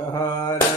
Hare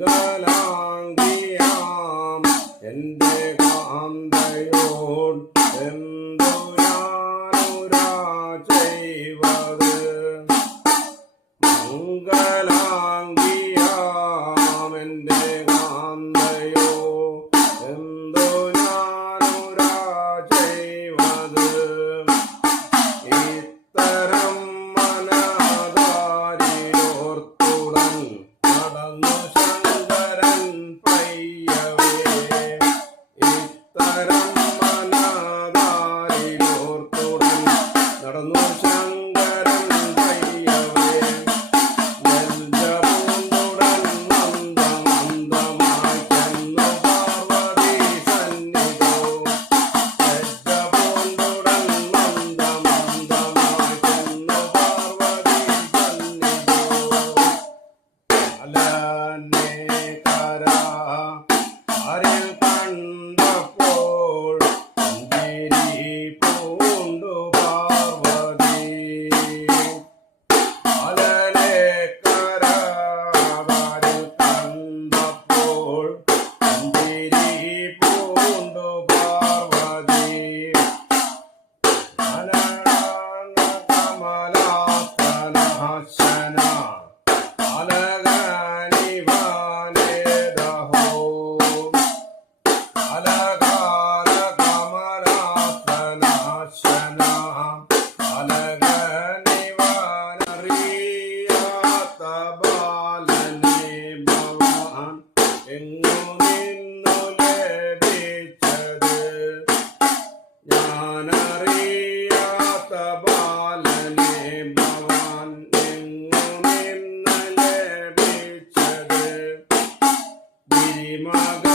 മംഗലാംഗിയാം. എന്റെ കാന്തയോട് എന്തുരാനുരാ ചെയ്വത് മംഗലാംഗിയാം എന്റെ കാന്തയോ എന്തുരാനുരാ ചെയ്വത് ഇത്തരം മനതാരിയോർത്തുടൻ നടന്നു கண்ணே காரா அறிவு கண் Shema